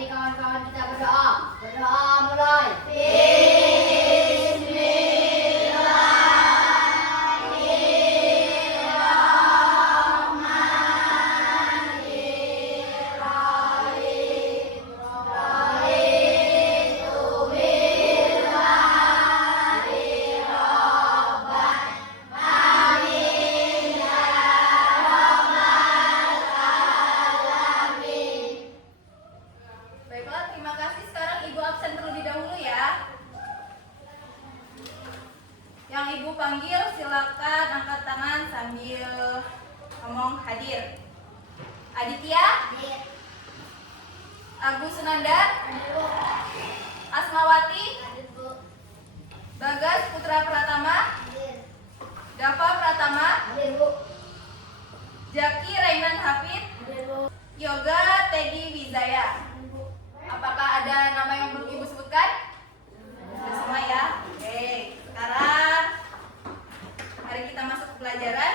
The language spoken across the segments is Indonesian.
Mari kawan-kawan kita berdoa. Berdoa mulai. Baiklah, terima kasih. Sekarang Ibu absen terlebih dahulu ya. Yang Ibu panggil silakan angkat tangan sambil ngomong hadir. Aditya, Hadir. Agus Sunanda, Hadir, Bu. Asmawati, Hadir, Bu. Bagas Putra Pratama, Hadir. Dava Pratama, Hadir, Bu. Jaki Rainan Hafid, Hadir, Bu. Yoga Teddy Wijaya. Apakah ada nama yang belum Ibu sebutkan? Sudah semua ya? Oke, sekarang mari kita masuk ke pelajaran.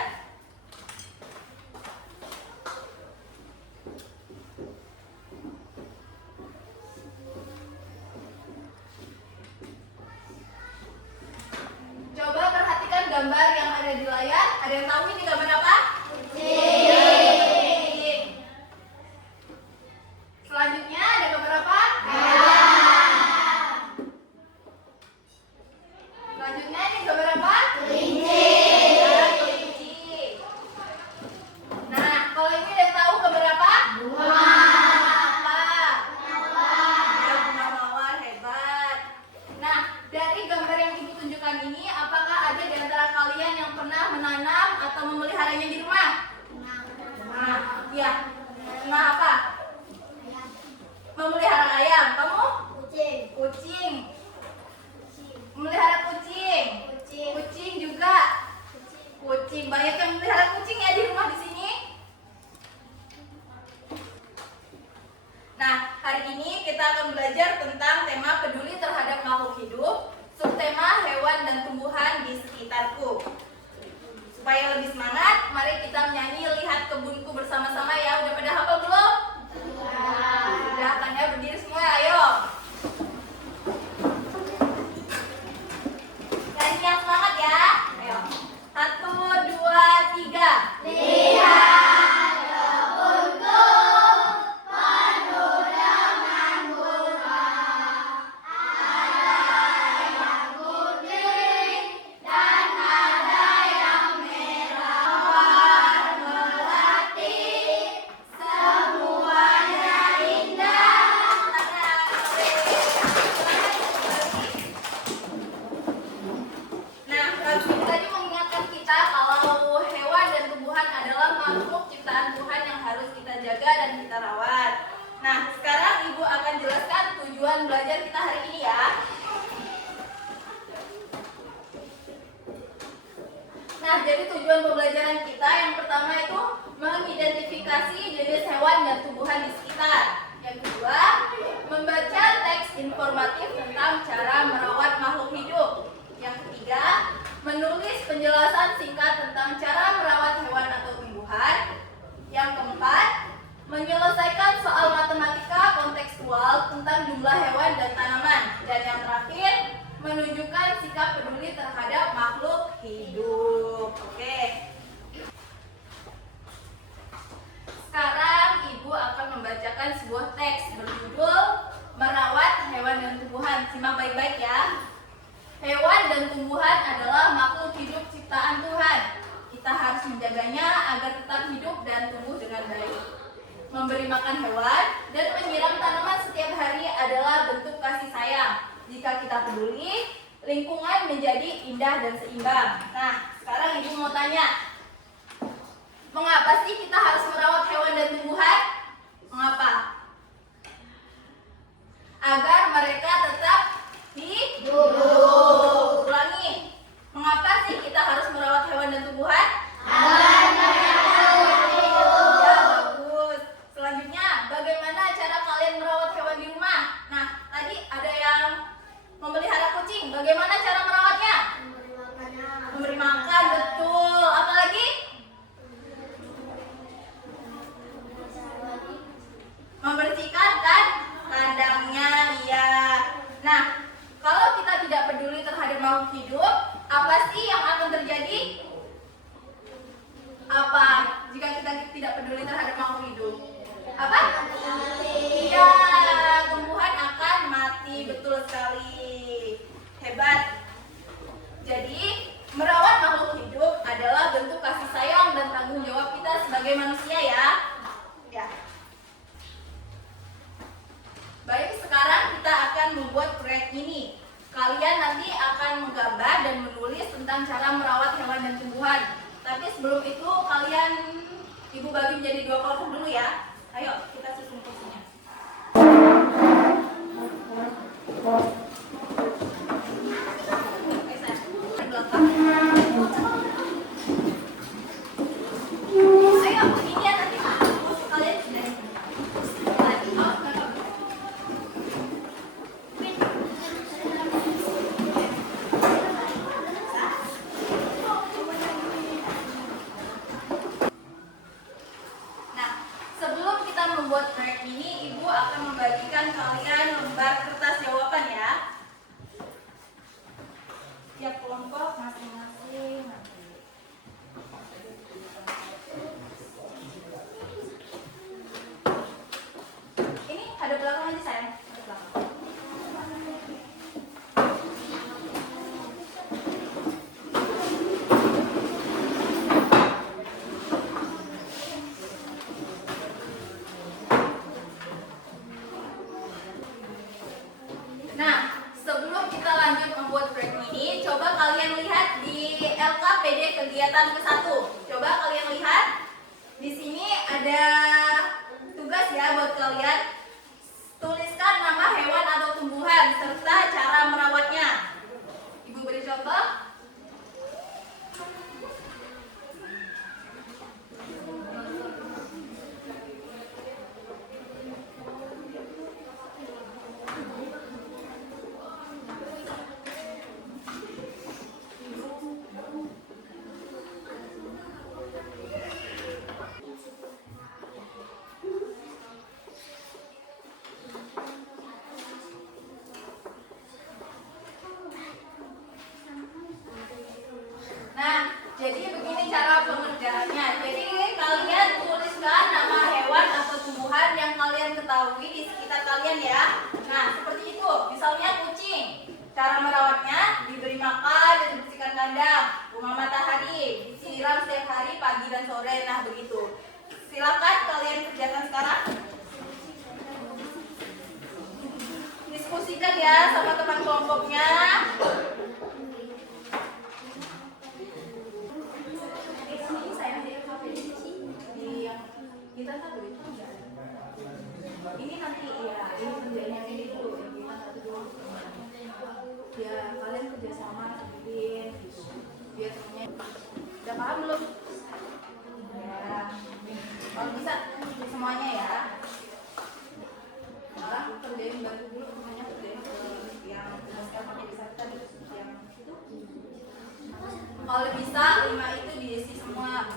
Coba perhatikan gambar yang ada di layar. Ada yang tahu ini gambar apa? Kucing. Selanjutnya ada gambar apa? Selanjutnya ini gambar apa? Kelinci. Nah, kelinci. Nah, kalau ini ada yang tahu gambar apa? Bunga. Apa? Ya, bunga mawar, hebat. Nah, dari gambar yang Ibu tunjukkan ini, apakah ada di antara kalian yang pernah menanam atau memeliharanya di rumah? Nah, iya. Nah, apa? Memelihara ayam. Kamu? Kucing. Kucing. Memelihara kucing. Kucing. Kucing juga. Kucing. Banyak yang memelihara kucing ya di rumah di sini. Nah, hari ini kita akan belajar tentang tema peduli terhadap makhluk hidup, subtema hewan dan tumbuhan di sekitarku. Supaya lebih semangat, mari kita menyanyi Lihat Kebunku bersama-sama ya. Udah pada hafal belum? Sudah kan ya, berdiri semua ayo. Nyanyi yang semangat ya. Ayo. 1, 2, 3. Lihat kebunku penuh dengan bunga. Ada yang kuning dan ada yang merah. Mawar melati, semuanya indah. Nah, lagu ini tadi mengingatkan kita kalau hewan dan tumbuhan adalah makhluk ciptaan Tuhan yang harus kita jaga dan kita rawat. Nah, sekarang Ibu akan jelaskan tujuan belajar kita hari ini ya. Nah, jadi tujuan pembelajaran kita yang pertama itu mengidentifikasi jenis hewan dan tumbuhan di sekitar. Yang kedua, membaca teks informatif tentang cara merawat makhluk hidup. Yang ketiga, menulis penjelasan singkat tentang cara merawat hewan atau tumbuhan. Yang keempat, menyelesaikan soal matematika kontekstual tentang jumlah hewan dan tanaman. Dan yang terakhir, menunjukkan sikap peduli terhadap makhluk hidup. Oke. Sekarang Ibu akan membacakan sebuah teks berjudul Merawat Hewan dan Tumbuhan. Simak baik-baik ya. Hewan dan tumbuhan adalah makhluk hidup ciptaan Tuhan. Kita harus menjaganya agar tetap hidup dan tumbuh dengan baik. Memberi makan hewan dan menyiram tanaman setiap hari adalah bentuk kasih sayang. Jika kita peduli, lingkungan menjadi indah dan seimbang. Nah, sekarang Ibu mau tanya, mengapa sih kita harus merawat hewan dan tumbuhan? Mengapa? Agar mereka tetap hidup. Ulangi. Mengapa sih kita harus merawat hewan dan tumbuhan? Agar mereka tetap hidup. Ya, bagus. Selanjutnya, bagaimana cara kalian merawat hewan di rumah? Nah, tadi ada yang memelihara kucing. Bagaimana cara merawatnya? Memberi makannya. Memberi makan, betul. Apalagi? mini. Kalian nanti akan menggambar dan menulis tentang cara merawat hewan dan tumbuhan. Tapi sebelum itu kalian Ibu bagi menjadi 2 kelompok dulu ya. Ayo kita susun kursinya. Oke, saya di belakang. Ayo, ini ya nanti kalian sudah. Nah, sebelum kita membuat proyek ini, Ibu akan membagikan kalian lembar kertas jawaban ya. Tiap kelompok masing-masing. Ini ada belakang aja sayang. Ada belakang. Nah, sebelum kita lanjut membuat proyek ini, coba kalian lihat di LKPD kegiatan ke-1. Coba kalian lihat. Di sini ada tugas ya buat kalian. Tuliskan nama hewan atau tumbuhan serta cara merawatnya. Ibu beri contoh. Nah, jadi begini cara pengerjaannya. Jadi kalian tuliskan nama hewan atau tumbuhan yang kalian ketahui di sekitar kalian ya. Nah, seperti itu. Misalnya kucing. Cara merawatnya diberi makan dan dibersihkan kandang, rumah matahari, disiram setiap hari pagi dan sore. Nah, begitu. Silakan kalian kerjakan sekarang. Diskusikan ya sama teman kelompoknya. Kita satu itu enggak ada. Ini nanti ya, ini kerjanya ini dulu. Kita satu dulu. Ya, kalian kerjasama bikin gitu. Biar semuanya udah paham belum? Ya, kalau bisa semuanya ya. Nah, kerjain bantu dulu, semuanya kerjain ke yang sekarang pakai bisa kita yang itu. Kalau bisa 5 itu diisi semua.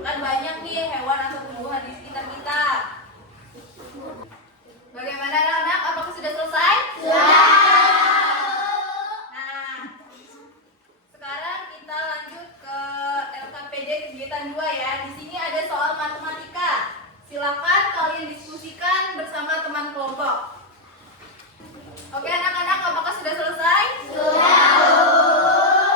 Kan banyak nih hewan atau tumbuhan di sekitar kita. Bagaimana anak-anak? Apakah sudah selesai? Sudah. Nah, sekarang kita lanjut ke LKPD kegiatan 2 ya. Di sini ada soal matematika. Silakan kalian diskusikan bersama teman kelompok. Oke anak-anak, apakah sudah selesai? Sudah.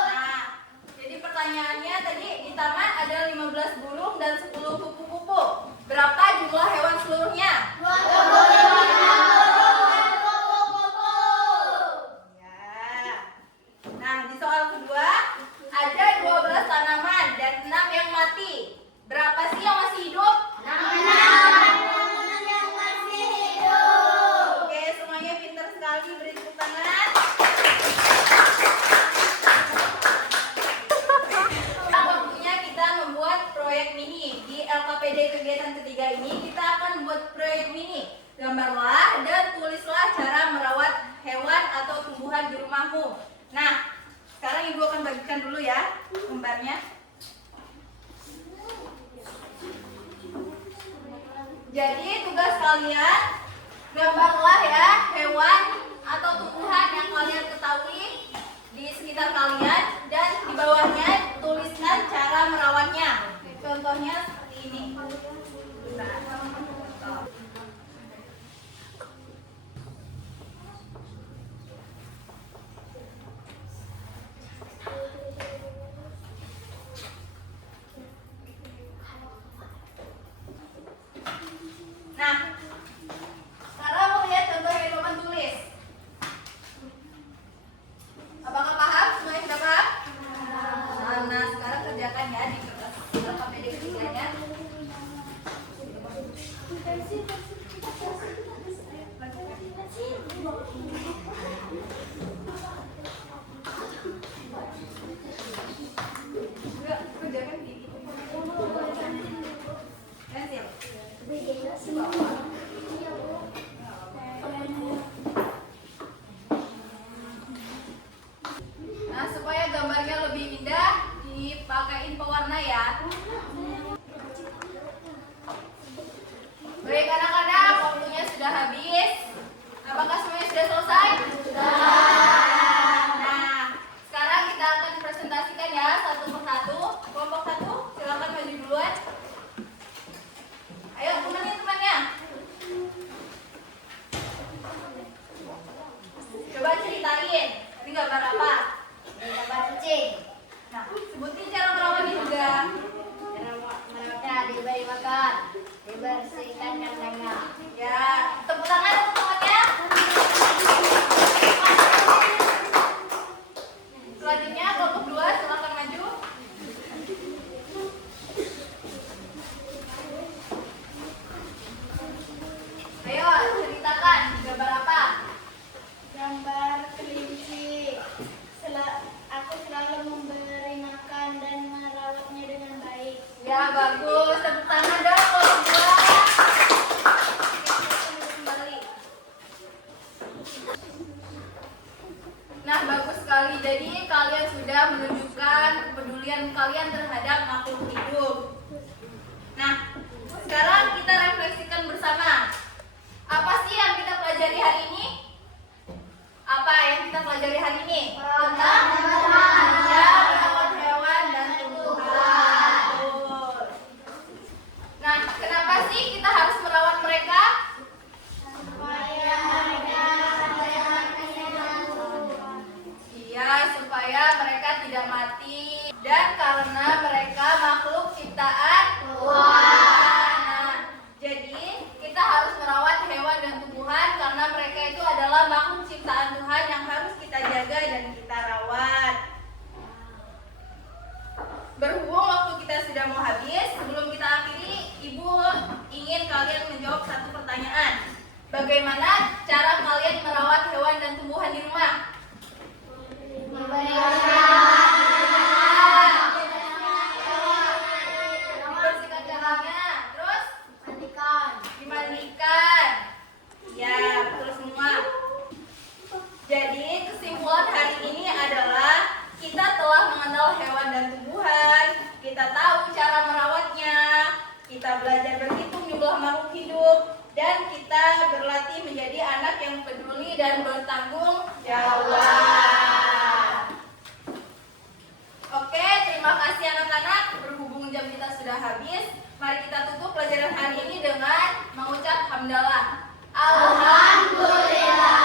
Nah, jadi pertanyaannya tadi di taman ada 15 burung dan 10 kupu-kupu. Berapa jumlah hewan seluruhnya? 25 burung dan kupu-kupu. Ya. Nah, di soal kedua ada 12 tanaman dan 6 yang mati. Berapa sih yang masih hidup? 6 tanaman yang masih hidup. Oke, semuanya pintar sekali, beri tepuk tangan. Waktunya kita membuat proyek mini. Di LKPD kegiatan ketiga ini kita akan membuat proyek mini. Gambarlah dan tulislah cara merawat hewan atau tumbuhan di rumahmu. Nah, sekarang Ibu akan bagikan dulu ya gambarnya. Jadi tugas kalian gambarlah ya hewan atau tumbuhan yang kalian ketahui di sekitar kalian dan di bawahnya tuliskan cara merawatnya. Contohnya seperti ini. Nah, sekarang mau lihat contoh yang teman tulis. Enggak, kerjakan di pensil. Nah, supaya gambarnya lebih indah, dipakein pewarna ya. Baik anak-anak, waktunya sudah habis. Apakah semuanya sudah selesai? Nah, sekarang kita akan presentasikan ya satu persatu. Kelompok satu, silakan maju duluan. Ayo temenin temannya. Coba ceritain, ini gambar apa? Gambar kucing. Nah, sebutin cara merawatnya juga. Merawatnya diberi makan, dibersihkan kandangnya. Ya, tepuk tangan untuk temannya. Selanjutnya kelompok 2 silakan maju. Ayo ceritakan gambar apa? Gambar kelinci. Aku selalu memberi makan dan merawatnya dengan baik. Ya bagus, tepuk tangan dong kelompok 2. Kembali. Nah bagus sekali, jadi kalian sudah menunjukkan kepedulian kalian terhadap makhluk hidup. Nah sekarang kita refleksikan bersama. Apa sih yang kita pelajari hari ini? Apa yang kita pelajari hari ini? Tentang merawat hewan dan tumbuhan. Betul. Nah, kenapa sih kita harus merawat mereka? Supaya mereka Iya, supaya mereka tidak mati dan karena mereka makhluk ciptaan Tuhan. Nah, jadi kita harus merawat hewan dan tumbuhan karena mereka itu adalah makhluk ciptaan Tuhan yang harus kita jaga dan kita rawat. Berhubung waktu kita sudah mau habis, sebelum kita akhiri, Ibu ingin kalian menjawab satu pertanyaan. Bagaimana cara kalian merawat hewan dan tumbuhan di rumah? Membersihkan kandangnya, terus dimandikan. Ya, betul semua. Jadi kesimpulan hari ini adalah kita telah mengenal hewan dan tumbuhan, kita tahu cara merawatnya, kita belajar berhitung jumlah makhluk hidup, dan kita berlatih menjadi anak yang peduli dan bertanggung jawab. Oke, terima kasih anak-anak. Berhubung jam kita sudah habis, mari kita tutup pelajaran hari ini dengan mengucap hamdalah. Alhamdulillah.